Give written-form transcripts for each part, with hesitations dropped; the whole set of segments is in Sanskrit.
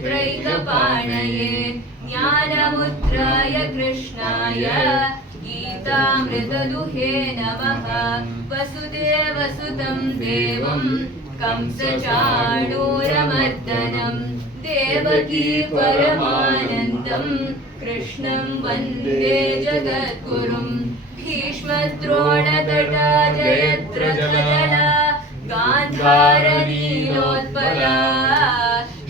त्रैकपाणये ज्ञानमुद्राय कृष्णाय गीतामृतदुहे नमः। वसुदेवसुतं देवं कंसचाणूरमर्दनं देवकी परमानन्दं कृष्णं वन्दे जगद्गुरुं। भीष्मद्रोणतटा जयद्रथजला गान्धारनीलोत्पला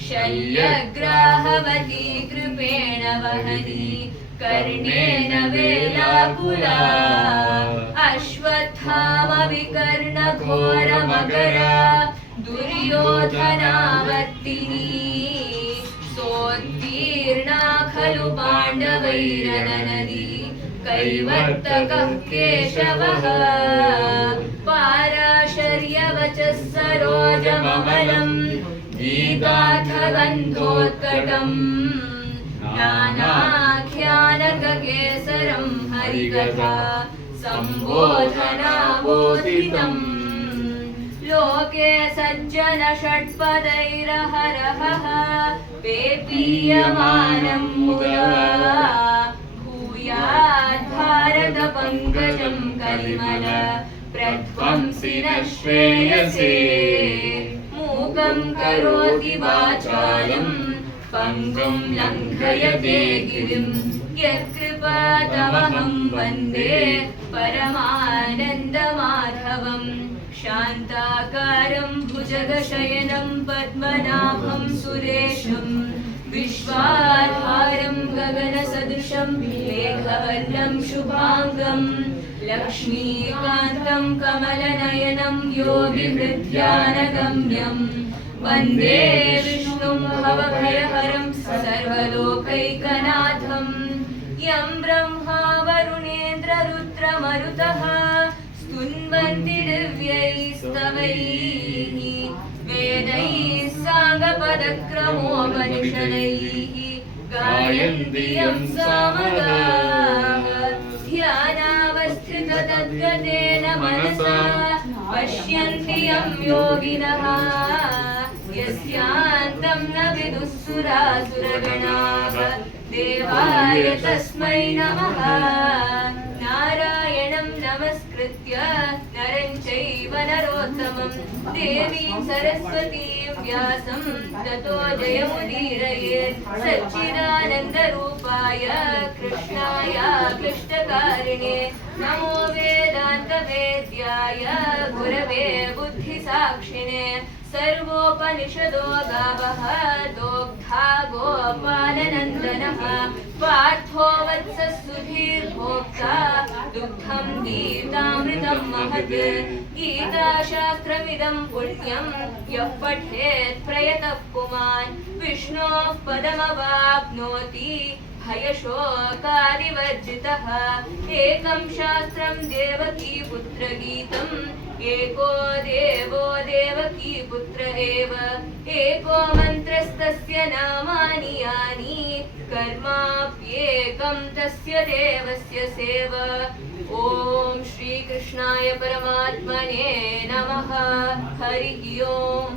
शल्यग्राहवती कृपेण वहनी कर्णेन वेलाकुला। अश्वत्थामविकर्णघोरमकरा दुर्योधनावर्तिनी सोत्तीर्णा खलु पाण्डवैरननदी कैवर्तकः केशवः। पाराशर्यवचः सरोजममलं गीतार्थगन्धोत्कटम् नानाख्यानककेसरं हरिकथा सम्बोधनाबोधितम्। लोके सज्जन षट्पदैरहरहः पेपीयमानं मुदा भूयात् भारतपङ्कजं कलिमल प्रध्वंसि न श्रेयसे। मूकं करोति वाचालं पङ्गुं लङ्घयते गिरिं यत्कृपातमहं वन्दे परमानन्दमाधवम्। शान्ताकारं भुजगशयनं पद्मनाभं सुरेशं विश्वाधारं गगनसदृशं मेघवर्णं शुभाङ्गं लक्ष्मीकान्तं कमलनयनं योगिहृद्यानगम्यं वन्दे विष्णुं भवभयहरं सर्वलोकैकनाथं। यं ब्रह्मा वरुणेन्द्ररुद्रमरुतः स्तुन्वन्ति दिव्यैस्तवैः वेदैः साङ्गपदक्रमोपनिषदैः गायन्ति यं सामगाः। ध्यानावस्थिततद्गतेन मनसा पश्यन्ति यं योगिनः यस्यान्तं न विदुःसुरासुरगणाः। देवाय तस्मै नमः। नारायणं नमस्कृत्य नरं चैव नरोत्तमं देवीं सरस्वतीं व्यासं ततो जयमुदीरयेत्। सच्चिदानन्दरूपाय कृष्णाय क्लिष्टकारिणे नमो वेदान्तवेद्याय गुरवे बुद्धिसाक्षिणे। सर्वोपनिषदो गावः दोग्धा गोपालनन्दनः पार्थो वत्सः सुधीर्भोक्ता दुग्धं गीतामृतं महत्। गीताशास्त्रमिदं पुण्यं यः पठेत् प्रयतः पुमान् विष्णोः पदमवाप्नोति भयशोकादिवर्जितः। एकं शास्त्रं देवकीपुत्रगीतम् एको देवो देवकीपुत्र एव। एको मन्त्रस्तस्य नामानि यानि कर्माप्येकं तस्य देवस्य सेव। ॐ श्रीकृष्णाय परमात्मने नमः। हरिः ओम्।